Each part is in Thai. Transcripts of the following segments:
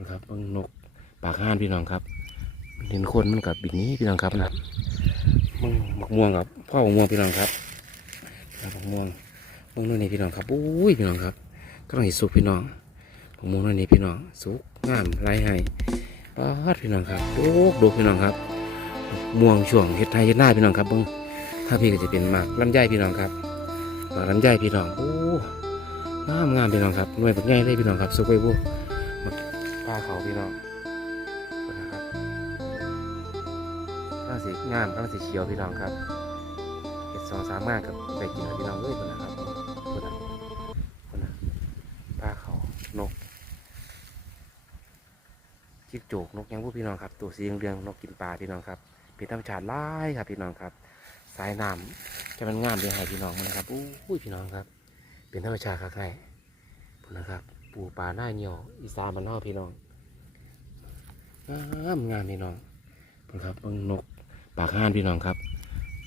นะครับเบิ่งนกปากห่านพี่น้องครับมันเห็นคนมันกับบินหนี้พี่น้องครับนะมึงหมกม่วงกับพ่อหมกม่วงพี่น้องครับครับหมกม่วงหมกนู่นนี่พี่น้องครับอุ้ยพี่น้องครับกำลังสิสุกพี่น้องหมกม่วงนู่นนี่พี่น้องสุกงามไรให้ปาดพี่น้องครับดูดูพี่น้องครับม่วงช่วงเฮ็ดไทยเฮ็ดหน้าพี่น้องครับเบิ่งถ้าพี่ก็จะเป็นหมากลำไยพี่น้องครับหมากลำไยพี่น้องโอ้งามงามพี่น้องครับหน่วยบักใหญ่เลยพี่น้องครับสุกไว้บุ บักปลาเขาพี่น้องนะครับข้างสีงามข้างสีเขียวพี่น้องครับเห็ดสองสามงานกับไปกินพี่น้องเลยคนนะครับคนนะคนนะปลาเขานกจิกโจกนกยังพวกพี่น้องครับ ตัวสีเหลืองนกกินปลาพี่น้องครับเป็นธรรมชาติหลายครับพี่น้องครับ สายน้ำจะมันงามเป็นไงพี่น้องมันะครับอู้พี่น้องครับ เป็นธรรมชาติครับไงพุ่นนะครับ ปูปลาหน้าเหนียวอีสานมันนอกพี่น้องงามงามพี่น้องพุ่นครับเบิ่งนกปากห่านพี่น้องครับ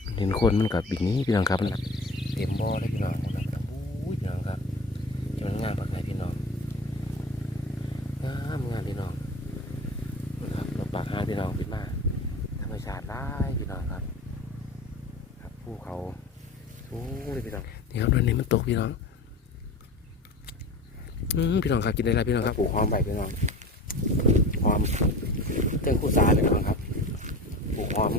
มันเห็นคนมันกับบินนี้พี่น้องครับมันเต็มบ่อเลยพี่น้องนะครับอู้ยพี่น้องครับจะมันงามปากไหนพี่น้องงามงามพี่น้องครับนกปากห่านพี่น้องเป็นมาธรรมชาติหลายพี่น้องครับ ครับภูเขาสูงเลยพี่น้องนี่ครับตอนนี้มันตกพี่น้อง พี่น้องครับกินได้แล้วพี่น้องครับปลูกหอมใบพี่น้องหอมเจ้งผู้สาพี่น้องครับปลูกหอม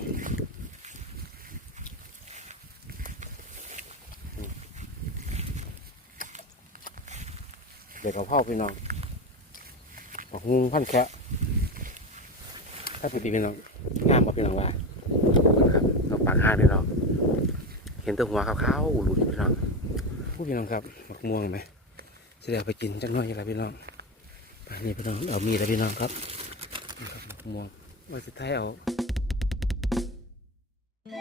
อืมเด็กกับพ่อพี่น้องบอกงูพันแคะถ้าปกติพี่น้องงามกว่าพี่น้องว่าครับนกปากห้าพี่น้อง เห็นแตัวหัวขาวๆหลุดพี่น้องผู้พี่น้องครับมะม่วงไหม เสียไปกินจักน่อยอะไรพี่น้องไปนี่พี่น้องเอามีดแล้วพี่น้องครับนี่ครับม่วงว่าจะไทยเอาเนี่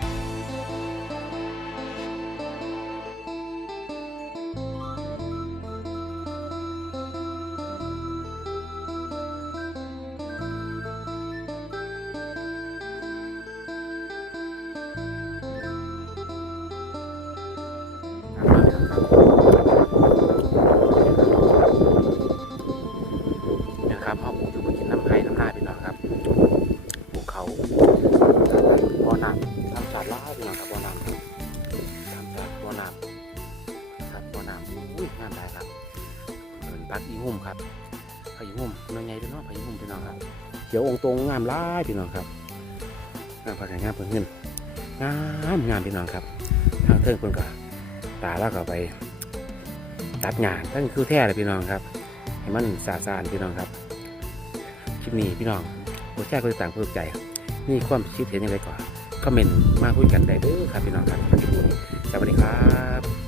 ย ครับเอินปักอีหุ่มครับพายุหุ่มน้อยใหญ่พี่น้องพายุหุ่มพี่น้องครับเขียวองตรงงามร้ายพี่น้องครับงามผักงามเพิ่งเงินงามงามพี่น้องครับทางเทิงเพิ่นก็ตาแล้วก็ไปตัดงานทั้งคือแท้เลยพี่น้องครับให้มันสะอาดพี่น้องครับคลิปนี้พี่น้องโปรดแชร์กดติดตามกดถูกใจมีความคิดเห็นย่างไรก่อนคอมเมนต์มาคุยกันได้เด้อครับพี่น้องครับสวัสดีครับ